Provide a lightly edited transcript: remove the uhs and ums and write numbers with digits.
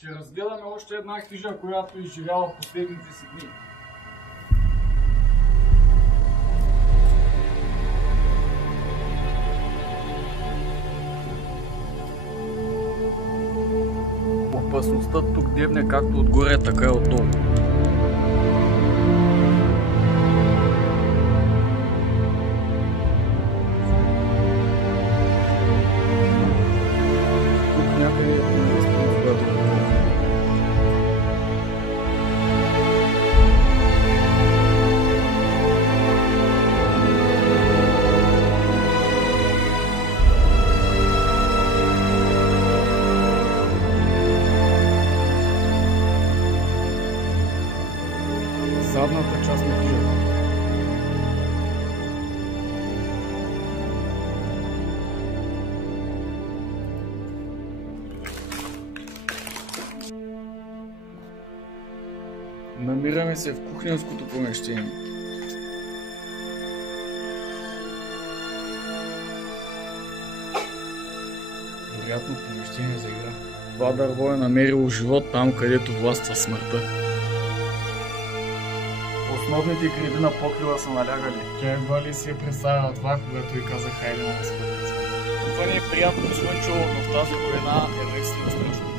Ще разгледаме още една хижа, която изживява последните си дни. Опасността тук дебне както отгоре, така и отдолу. Тук някъде е място, когато задната част на хижата. Намираме се в кухненското помещение. Вероятно помещение за игра. Това дърво е намерило живот там, където властва смъртта. Основните гриди на покрива са налягали. Тя едва ли си е представила това, когато й каза хайде на разпътница. Това не е приятно слънчево, но в тази война е наистина страшно.